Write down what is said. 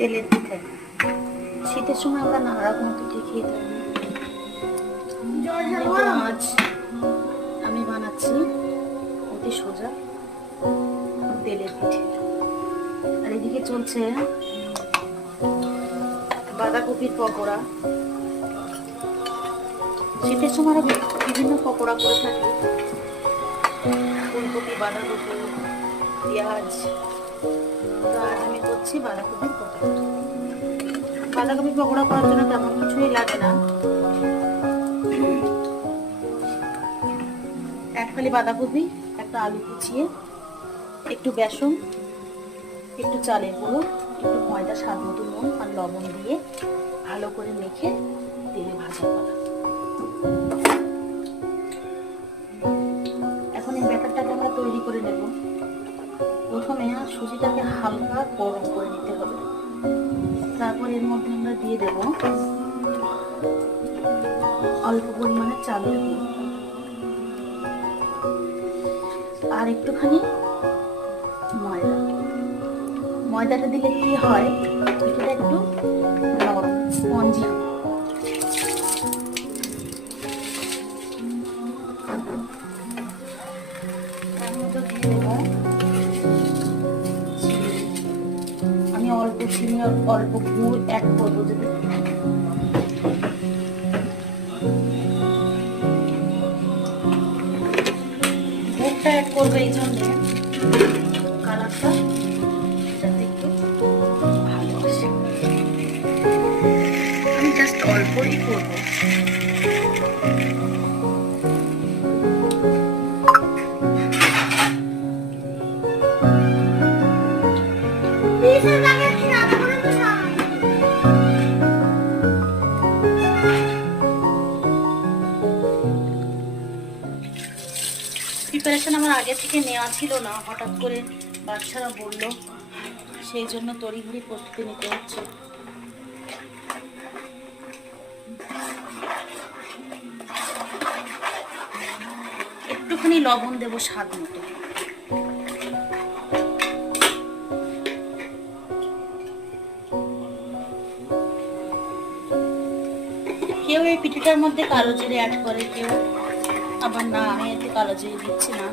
তেলের পিঠে। শীতের সময় আমরা নানা রকম পিঠে খেয়ে থাকি। আজ আমি বানাচ্ছি অতি সোজা তেলের পিঠে। আর এদিকে চলছে বাঁধাকপির পকোড়া। শীতের সময় আমরা বিভিন্ন পকোড়া করে থাকি, ফুলকপি, বাঁধাকপি, পেঁয়াজ। তো আজ আমি করছি বাঁধাকপির পকোড়া। বাঁধাকপি পকোড়া করার জন্য তেমন কিছুই লাগে না। এক ফালি বাঁধাকপি, একটা আলু কুচিয়ে, একটু বেসন, একটু চালের গুঁড়ো, একটু ময়দা, স্বাদ মতো নুন আর লবণ দিয়ে ভালো করে মেখে তেলে ভাজা করা। এখন এই ব্যাটারটাকে আমরা তৈরি করে নেব। প্রথমে সুজিটাকে হালকা গরম করে নিতে হবে। তারপর এর মধ্যে আমরা দিয়ে দেব অল্প পরিমাণে চালের গুঁড়ো আর একটুখানি ময়দা। ময়দাটা দিলে কি হয়, পিঠাটা একটু নরম স্পঞ্জি হয়। তার মধ্যে দিয়ে দেব আমি অল্প চিনি আর অল্প গুড় অ্যাড করবো। যদি গুড়টা অ্যাড করবো এই জন্যে কালারটা যাতে একটু ভালো আসে। আমি জাস্ট অল্পই করবো। প্রিপারেশন আমার আগে থেকে নেওয়া ছিল না, হঠাৎ করে বাচ্চারা বললো, সেই জন্য তড়িঘড়ি প্রস্তুতি নিতে হচ্ছে। একটুখানি লবণ দেবো স্বাদ মতো। কেউ এই পিঠেটার মধ্যে কালো জিরে অ্যাড করে, কেউ আবার না। আমি এতে কালো জিরে দিচ্ছি না।